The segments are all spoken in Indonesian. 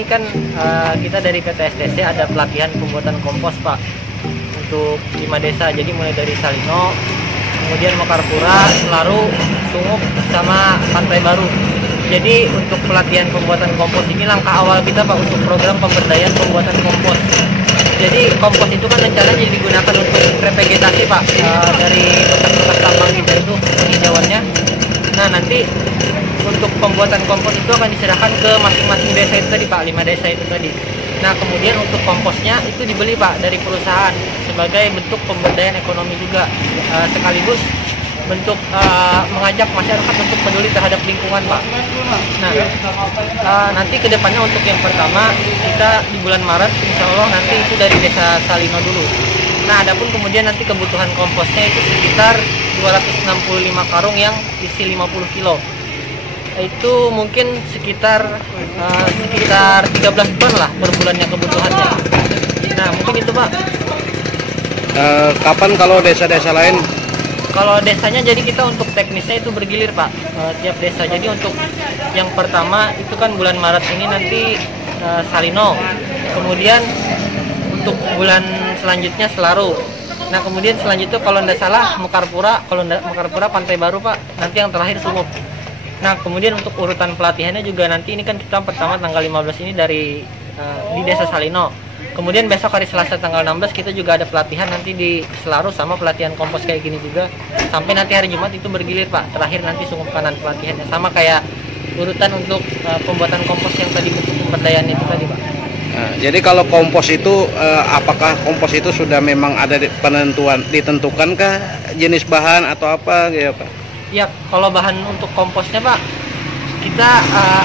ini kan kita dari PTSTC ada pelatihan pembuatan kompos Pak untuk 5 desa. Jadi mulai dari Salino, kemudian Mekarpura, Selaru, Sungup, sama Pantai Baru. Jadi untuk pelatihan pembuatan kompos ini langkah awal kita Pak untuk program pemberdayaan pembuatan kompos. Jadi kompos itu kan rencananya jadi digunakan untuk revegetasi Pak, dari bekas-bekas tambang kita itu penghijauannya. Nah nanti untuk pembuatan kompos itu akan diserahkan ke masing-masing desa itu tadi Pak, 5 desa itu tadi. Nah kemudian untuk komposnya itu dibeli Pak dari perusahaan sebagai bentuk pemberdayaan ekonomi juga, sekaligus bentuk mengajak masyarakat untuk peduli terhadap lingkungan Pak. Nah nanti kedepannya untuk yang pertama kita di bulan Maret insya Allah nanti itu dari desa Salino dulu. Nah adapun kemudian nanti kebutuhan komposnya itu sekitar 265 karung yang isi 50 kilo. Itu mungkin sekitar 13 ton lah per bulannya kebutuhannya. Nah mungkin itu Pak. Kapan kalau desa-desa lain? Kalau desanya jadi kita untuk teknisnya itu bergilir Pak, tiap desa. Jadi untuk yang pertama itu kan bulan Maret ini nanti Salino, kemudian untuk bulan selanjutnya Selaru. Nah kemudian selanjutnya kalau tidak salah Mekarpura, kalau tidak Mekarpura Pantai Baru Pak, nanti yang terakhir Sungup. Nah kemudian untuk urutan pelatihannya juga nanti ini kan kita pertama tanggal 15 ini dari di desa Salino. Kemudian besok hari Selasa tanggal 16 kita juga ada pelatihan nanti di Selaru sama pelatihan kompos kayak gini juga. Sampai nanti hari Jumat itu bergilir Pak. Terakhir nanti Sungup Kanan pelatihannya sama kayak urutan untuk pembuatan kompos yang tadi bentuk pemberdayaan itu tadi Pak. Nah, jadi kalau kompos itu apakah kompos itu sudah memang ada ditentukankah jenis bahan atau apa gitu Pak? Ya kalau bahan untuk komposnya Pak kita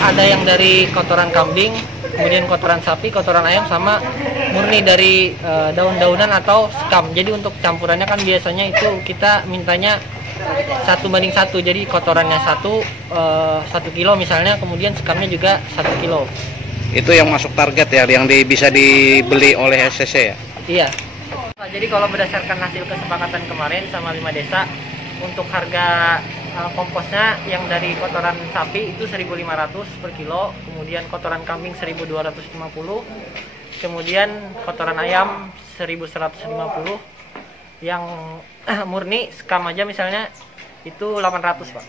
ada yang dari kotoran kambing, kemudian kotoran sapi, kotoran ayam, sama murni dari daun-daunan atau skam. Jadi untuk campurannya kan biasanya itu kita mintanya 1:1. Jadi kotorannya 1 kilo misalnya, kemudian skamnya juga 1 kilo. Itu yang masuk target ya, yang bisa dibeli oleh SCC ya? Iya. Nah, jadi kalau berdasarkan hasil kesepakatan kemarin sama 5 desa, untuk harga komposnya yang dari kotoran sapi itu 1.500 per kilo, kemudian kotoran kambing 1.250, kemudian kotoran ayam 1.150, yang murni skam aja misalnya itu 800 Pak.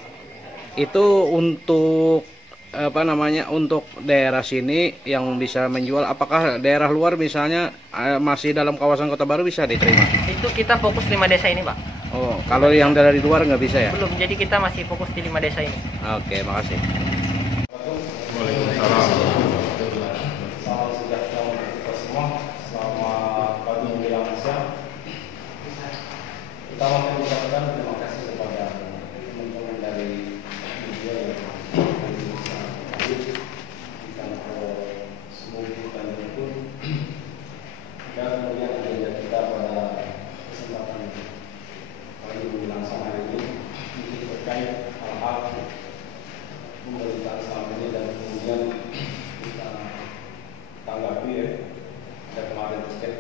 Itu untuk apa namanya, untuk daerah sini yang bisa menjual, apakah daerah luar misalnya masih dalam kawasan Kota Baru bisa diterima? Itu kita fokus 5 desa ini Pak. Oh, kalau yang dari luar nggak bisa ya? Belum, jadi kita masih fokus di 5 desa ini. Oke, makasih. Salam sejahtera untuk kita semua. Selamat pagi menjelang siang. Kita mau mengucapkan terima kasih kepada teman-teman dari media yang hadir di kantor Sumbu dan Rukun, dan kemudian agenda kita pada kesempatan pagi menjelang siang hari ini mungkin terkait hal-hal pemberitaan selama ini, dan kemudian kita tanggapi ya. Ada kemarin terkait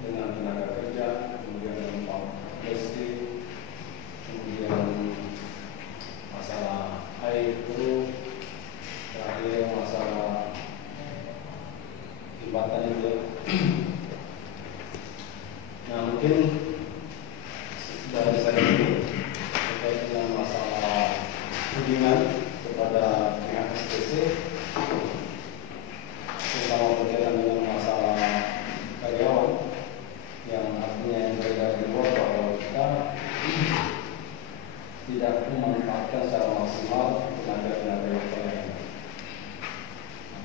dengan tenaga kerja, kemudian dengan listrik, kemudian masalah air keruh, terakhir masalah jembatan itu. Nah mungkin dari saya dulu terkait dengan masalah tudingan kepada pihak STC, terutama berkaitan dengan masalah karyawan, yang artinya yang beredar di luar bahwa kita tidak memanfaatkan secara maksimal tenaga-tenaga yang lain.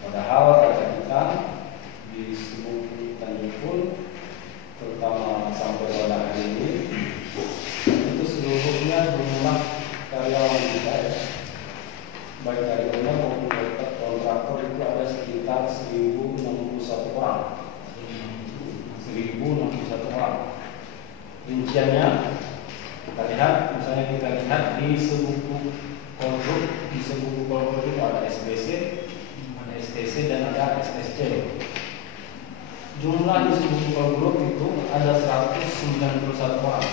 Padahal kata kita di Sumbu Tanjung Pun, terutama sampai pada hari ini, itu seluruhnya jumlah karyawan kita ya, baik dari owner maupun dari kontraktor itu ada sekitar 1.061 orang. 1.061 orang. Rinciannya kita lihat, misalnya kita lihat di sebuku kontrak, di sebuku kontrak itu ada SBC, ada STC, dan ada SSC. Jumlah di sebuku kontrak itu ada 191 orang.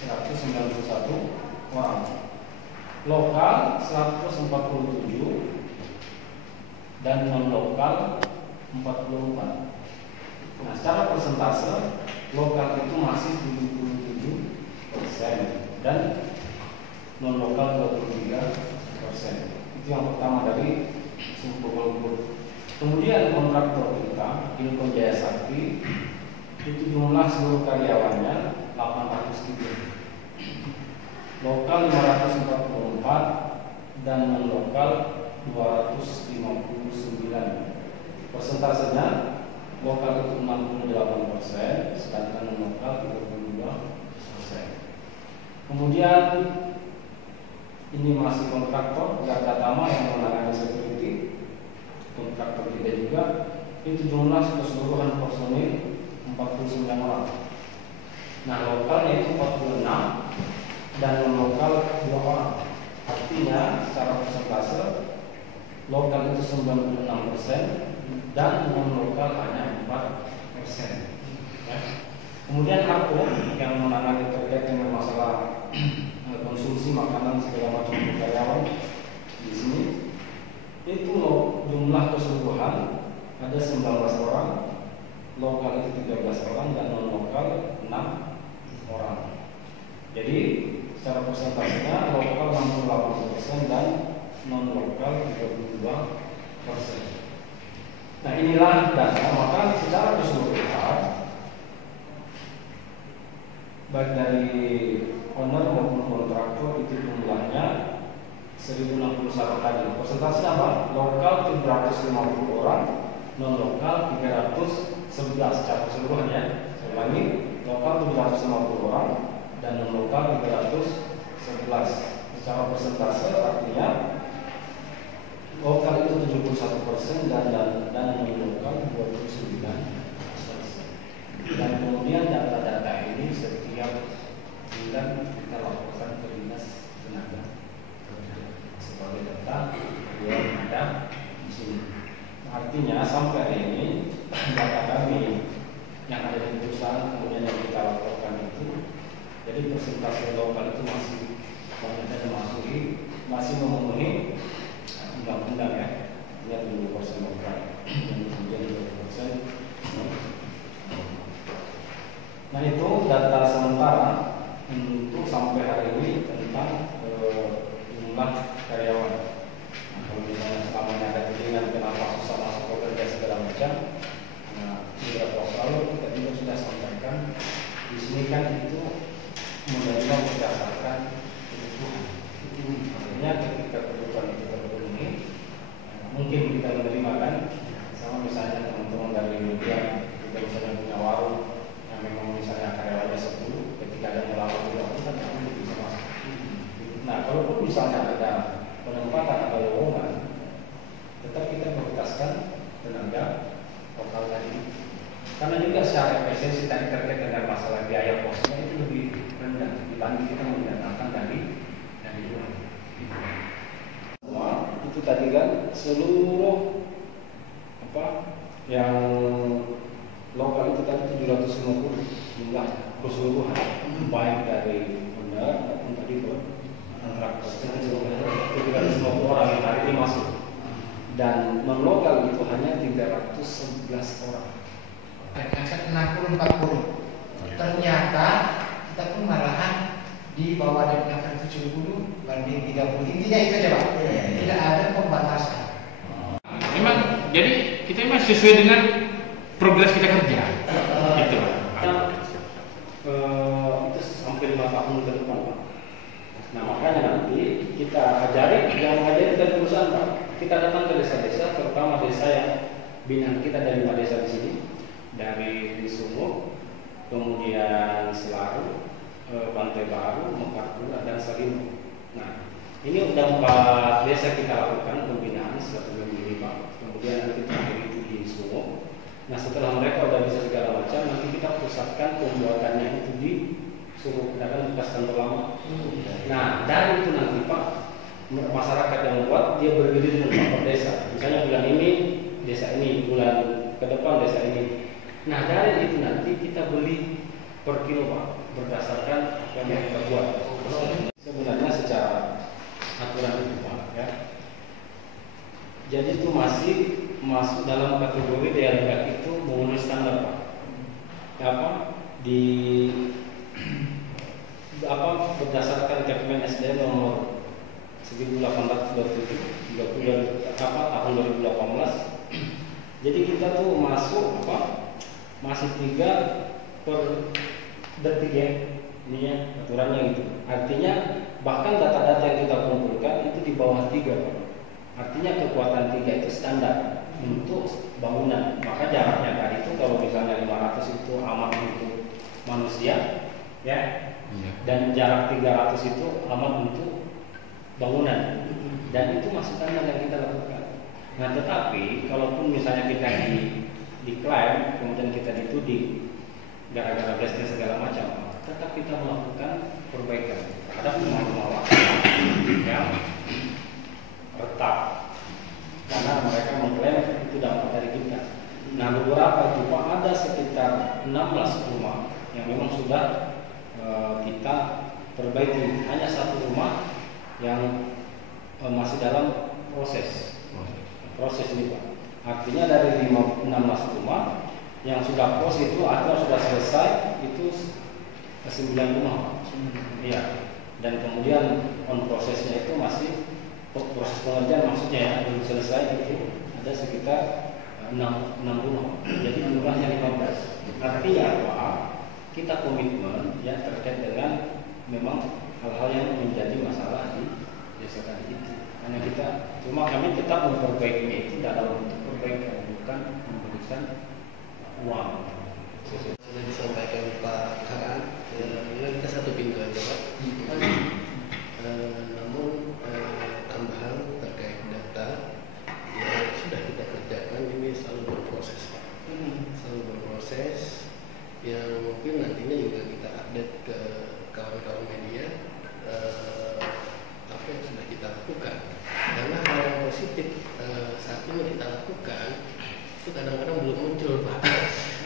191 orang. Lokal 147, dan non lokal 44. Nah, secara persentase lokal itu masih 77% dan non lokal 23%. Itu yang pertama dari sumber golput. Kemudian kontraktor kita, Ilkom Jaya Sakti, itu jumlah seluruh karyawannya 803, lokal 544 dan non lokal 259. Persentasenya lokal itu 68%, sedangkan non lokal 32%. Kemudian ini masih kontraktor Garda Tama yang menangani security. Kontraktor kita juga itu jumlah keseluruhan personil 49 orang. Nah, lokalnya itu 46 dan non lokal 2 orang. Artinya secara persentase lokal itu 96% dan non lokal hanya 4%. Ya. Kemudian aku yang menangani terkait dengan masalah konsumsi makanan segala macam karyawan di sini itu jumlah keseluruhan ada 19 orang, lokal itu 13 orang dan non lokal 6 orang. Jadi secara persentasenya lokal 68% dan non lokal 32%. Nah, inilah data. Maka secara keseluruhan baik dari owner maupun kontraktor itu jumlahnya 1061 tadi. Persentasenya apa? Lokal 750 orang, non lokal 311 secara keseluruhan ya. Saya ulangi, lokal 750 orang dan non lokal 311. Secara persentase artinya lokal itu 71% dan non lokal 29%. Dan kemudian data-data ini setiap bulan kita laporkan ke Dinas Tenaga Kerja sebagai data yang ada di sini. Artinya sampai hari ini data kami yang ada di perusahaan kemudian yang kita laporkan itu, jadi persentase lokal itu masih banyak dan masih memenuhi undang-undang ya. Ini 70% lokal dan kemudian 20%. Nah, itu data sementara untuk sampai hari ini tentang jumlah karyawan. Nah, kalau misalnya selama ini ada keinginan kenapa susah masuk bekerja segala macam, nah beberapa waktu lalu kita juga sudah sampaikan di sini kan itu menerima berdasarkan kebutuhan. Artinya ketika kebutuhan itu terpenuhi, mungkin kita menerima kan, sama misalnya teman-teman dari media kita misalnya punya warung yang memang misalnya karyawannya 10, ketika ada melamar juga kan kami bisa masuk. Nah, kalaupun misalnya ada penempatan atau lowongan, tetap kita prioritaskan tenaga lokal tadi. Karena juga secara efisiensi tadi terkait dengan masalah biaya kosnya itu lebih rendah dibanding kita mendatangkan dari luar. Semua itu tadi kan seluruh yang lokal itu tadi 750 jumlah keseluruhan baik dari owner maupun tadi kontraktor 750 orang yang hari ini masuk dan non lokal itu hanya 311 orang. Angkat 60-40. Ternyata kita pun malahan di bawah dari angka 70 banding 30. Intinya itu aja Pak. Tidak ada pembatasan. Memang jadi kita memang sesuai dengan progres kita kerja. Gitu. Itu sampai 5 tahun ke depan Pak. Nah, makanya nanti kita ajari, jangan ngajari dari perusahaan Pak. Kita datang ke desa-desa, terutama desa yang binaan kita dari 5 desa di sini, dari Sumur, kemudian Selaru, Pantai Baru, Mekarpura dan Salino. Nah, ini udah 4 desa kita lakukan pembinaan satu minggu ini Pak. Kemudian nanti terakhir itu di Sumur. Nah, setelah mereka udah bisa segala macam, nanti kita pusatkan pembuatannya itu di Sumur, kita kan bekas kantor lama. Nah, dari itu nanti Pak, masyarakat yang buat dia berdiri dengan Pak desa. Misalnya bulan ini desa ini, bulan ke depan desa ini. Nah, dari itu nanti kita beli per kilo Pak, berdasarkan apa yang kita buat. Sebenarnya secara aturan itu Pak ya. Jadi itu masih masuk dalam kategori daya ledak itu memenuhi standar Pak. Apa di berdasarkan Kepmen SDM nomor 1827 tahun 2018. Jadi kita tuh masuk masih 3 per detik ya, ini ya aturannya gitu. Artinya bahkan data-data yang kita kumpulkan itu di bawah 3 Pak. Artinya kekuatan 3 itu standar untuk bangunan. Maka jaraknya tadi itu kalau misalnya 500 itu aman untuk manusia ya, dan jarak 300 itu aman untuk bangunan, dan itu masih standar yang kita lakukan. Nah tetapi kalaupun misalnya kita diklaim kemudian kita dituding gara-gara blast segala macam, tetap kita melakukan perbaikan. Ada rumah-rumah yang retak karena mereka mengklaim itu dampak dari kita. Nah beberapa itu Pak, ada sekitar 16 rumah yang memang sudah kita perbaiki. Hanya 1 rumah yang masih dalam proses ini Pak. Artinya dari 16 rumah yang sudah pos itu atau sudah selesai itu 9 rumah Pak. Iya. Dan kemudian on prosesnya itu masih proses pengerjaan, maksudnya ya belum selesai itu ada sekitar 6 rumah. Jadi jumlahnya 15. Artinya apa? Kita komitmen ya terkait dengan memang hal-hal yang menjadi masalah di desa tadi itu. Hanya kita, cuma kami tetap memperbaikinya itu dalam bentuk perbaikan, bukan memberikan uang. Sudah disampaikan Pak Karan, ya, kita satu pintu aja Pak. Namun tambahan terkait data yang sudah kita kerjakan ini selalu berproses Pak. Selalu berproses yang mungkin nantinya juga kita update ke kawan-kawan media apa yang sudah kita lakukan. Karena hal yang positif saat ini kita lakukan itu kadang-kadang belum muncul Pak.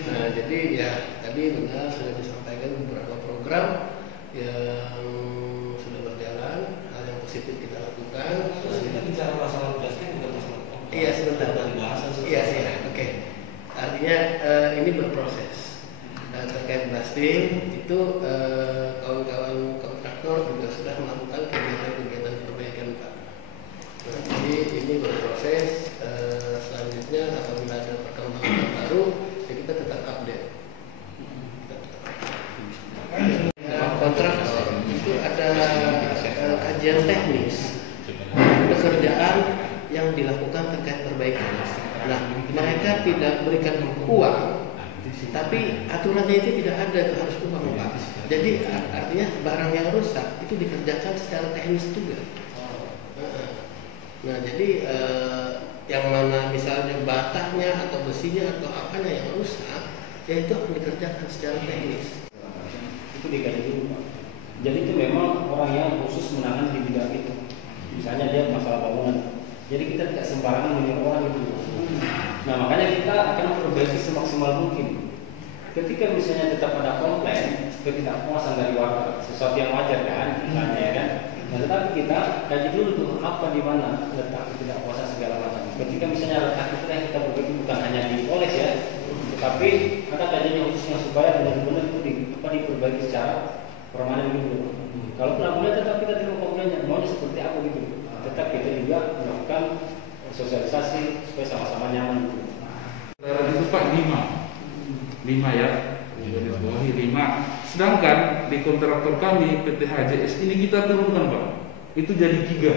Nah jadi ya tadi benar sudah disampaikan beberapa program yang sudah berjalan, hal yang positif kita lakukan. Terus kita bicara masalah blasting bukan masalah. Iya sebentar Pak. Iya oke. Artinya ini berproses. Terkait blasting itu kawan-kawan kontraktor juga sudah melakukan kegiatan-kegiatan perbaikan Pak. Nah, jadi ini berproses. Selanjutnya apabila ada perkembangan baru ya kita tetap update. Kontraktor itu ada kajian teknis pekerjaan yang dilakukan terkait perbaikan. Nah mereka tidak berikan uang, tapi aturannya itu tidak ada harus uang Pak. Jadi artinya barang yang rusak itu dikerjakan secara teknis juga. Nah jadi yang mana misalnya batanya atau besinya atau apanya yang rusak, ya itu akan dikerjakan secara teknis. Itu dikaji dulu Pak. Jadi itu memang orang yang khusus menangani di bidang itu. Misalnya dia masalah bangunan. Jadi kita tidak sembarangan menyuruh orang itu. Nah makanya kita akan memperbaiki semaksimal mungkin. Ketika misalnya tetap ada komplain, ketidakpuasan dari warga, sesuatu yang wajar kan, misalnya ya kan. Nah tetapi kita kaji dulu tuh apa di mana letak ketidakpuasan segala macam. Ketika misalnya letak itu yang kita perbaiki bukan hanya dipoles ya, tetapi ada kajian khususnya supaya benar-benar itu diperbaiki secara permanen dulu. Kalau pelakunya tetap kita terima komplainnya, maunya seperti apa gitu. Tetap kita juga melakukan sosialisasi supaya sama-sama nyaman dulu. Kendaraan itu Pak 5 ya, jadi bawahi 5. Sedangkan di kontraktor kami PT HJS ini kita turunkan Pak, itu jadi 3.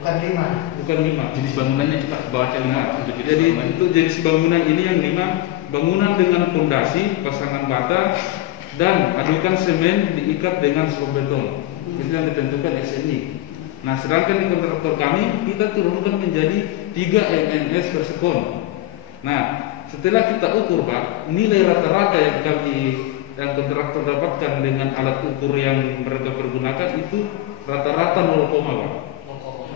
Bukan 5. Bukan 5. Jenis bangunannya kita baca 5. Jadi itu jenis bangunan ini yang 5 bangunan dengan fondasi pasangan bata dan adukan semen diikat dengan slop beton. Itu yang ditentukan SNI. Nah, sedangkan di kontraktor kami kita turunkan menjadi 3 MNS per sekon. Nah, setelah kita ukur Pak, nilai rata-rata yang kontraktor dapatkan dengan alat ukur yang mereka pergunakan itu rata-rata 0, Pak.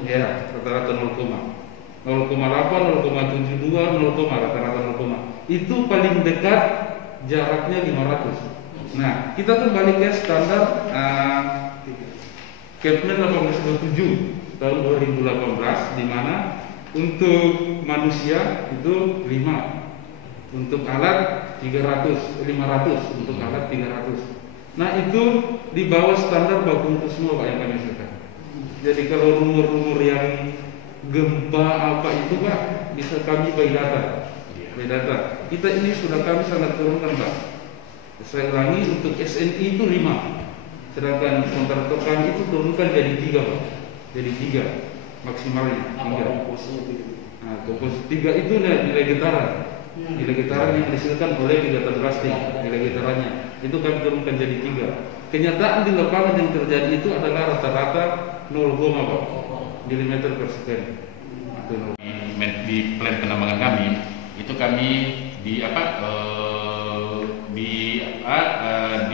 Ya, rata-rata 0,8, 0,72, 0, rata-rata 0, itu paling dekat jaraknya 500. Nah, kita kembali ke standar Kepmen 1827 tahun 2018 di mana Untuk manusia itu 5. Untuk alat 500 untuk alat 300. Nah itu di bawah standar baku mutu semua Pak yang kami hasilkan. Jadi kalau rumor-rumor yang gempa apa itu Pak bisa kami by data. Kita ini sudah kami sangat turunkan Pak. Saya ulangi, untuk SNI itu 5, sedangkan kontraktor kami itu turunkan jadi 3 Pak. Jadi 3 maksimalnya 3. Nah, kompos 3 itu nilai getaran. Nilai getaran yang dihasilkan oleh kegiatan blasting, nilai getarannya itu kami turunkan jadi 3. Kenyataan di lapangan yang terjadi itu adalah rata-rata 0, Pak, milimeter per second. Di plan penambangan kami itu kami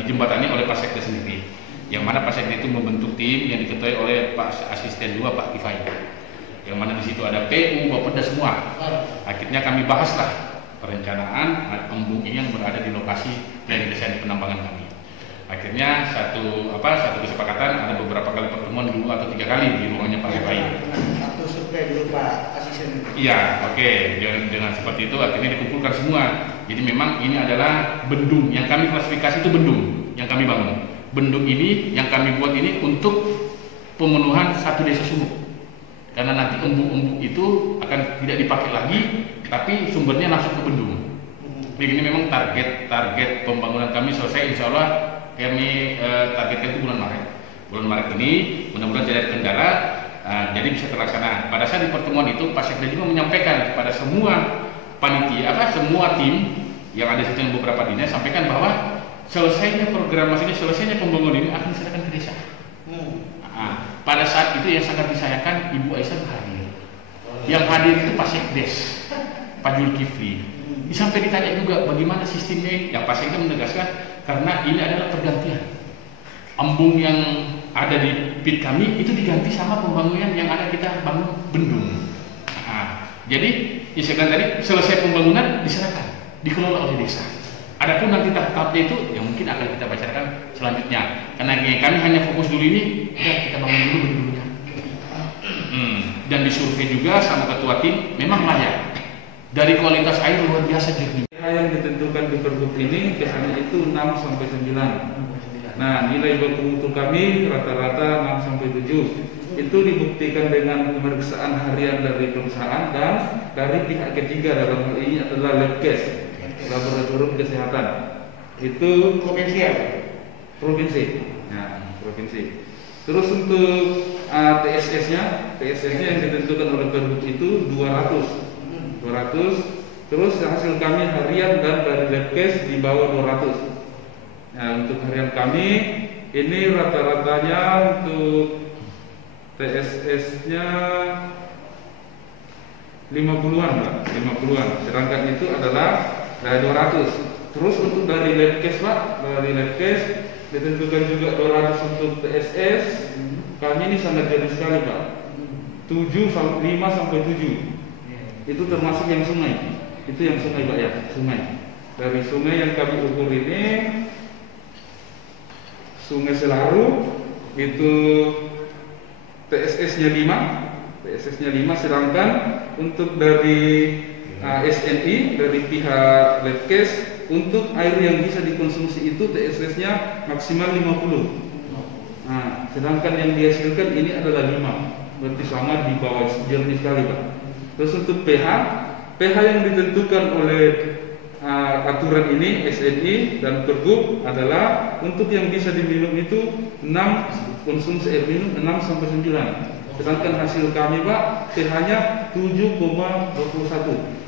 dijembatani oleh Pak Sekda sendiri, yang mana Pak Sekda itu membentuk tim yang diketuai oleh Pak Asisten 2 Pak Kifai, yang mana di situ ada PU, Bapeda semua. Akhirnya kami bahaslah perencanaan embung ini yang berada di lokasi plan desain penambangan kami. Akhirnya satu kesepakatan, ada beberapa kali pertemuan 2 atau 3 kali di ruangnya Pak Kifai. Satu survei dulu Pak Asisten. Iya, oke. Dengan seperti itu akhirnya dikumpulkan semua. Jadi memang ini adalah bendung yang kami klasifikasi itu bendung yang kami bangun. Bendung ini yang kami buat ini untuk pemenuhan satu desa sumuk. Karena nanti embung-embung itu akan tidak dipakai lagi, tapi sumbernya langsung ke bendung. Jadi ini memang target pembangunan kami selesai, insya Allah kami targetkan itu bulan Maret. Bulan Maret ini mudah-mudahan jadi kendala, jadi bisa terlaksana. Pada saat di pertemuan itu Pak Sekda juga menyampaikan kepada semua panitia, semua tim yang ada di situ beberapa dinas, sampaikan bahwa selesainya program ini, selesainya pembangunan ini akan diserahkan ke desa. Pada saat itu yang sangat disayangkan Ibu Aisyah hadir. Yang hadir itu Pak Sekdes, Pak Zulkifli. Sampai ditanya juga bagaimana sistemnya. Yang Pak Sekdes menegaskan karena ini adalah pergantian. Embung yang ada di pit kami itu diganti sama pembangunan yang ada kita bangun bendung. Jadi disebutkan tadi selesai pembangunan diserahkan, dikelola oleh desa. Adapun nanti tahap-tahapnya itu yang mungkin akan kita bacakan selanjutnya. Karena kami hanya fokus dulu ini, kita bangun dulu bendungnya. Dan disurvei juga sama ketua tim, memang layak. Dari kualitas air luar biasa jernih. Yang ditentukan di Pergub ini biasanya itu 6 sampai 9. Nah, nilai baku mutu kami rata-rata 6 sampai 7. Itu dibuktikan dengan pemeriksaan harian dari perusahaan dan dari pihak ketiga, dalam hal ini adalah Labkes, Laboratorium Kesehatan. Itu Provinsi ya? Provinsi. Nah, provinsi. Terus untuk TSS-nya yang ditentukan oleh Pergub itu 200. Terus hasil kami harian dan dari Labkes di bawah 200. Nah, untuk harian kami ini rata-ratanya untuk TSS-nya 50-an Pak, 50-an. Sedangkan itu adalah dari 200. Terus untuk dari Labkes Pak, dari Labkes ditentukan juga 200 untuk TSS. Kami ini sangat jauh sekali Pak. 5 sampai 7. Itu termasuk yang sungai. Itu yang sungai Pak ya, sungai. Dari sungai yang kami ukur ini Sungai Selaru itu TSS-nya 5, sedangkan untuk dari SNI dari pihak Labkes untuk air yang bisa dikonsumsi itu TSS-nya maksimal 50. Nah, sedangkan yang dihasilkan ini adalah 5, berarti sangat di bawah, jernih sekali Pak. Terus untuk pH yang ditentukan oleh aturan ini SNI dan Pergub adalah untuk yang bisa diminum itu 6, konsumsi air minum 6 sampai 9. Sedangkan hasil kami Pak pH-nya 7,21.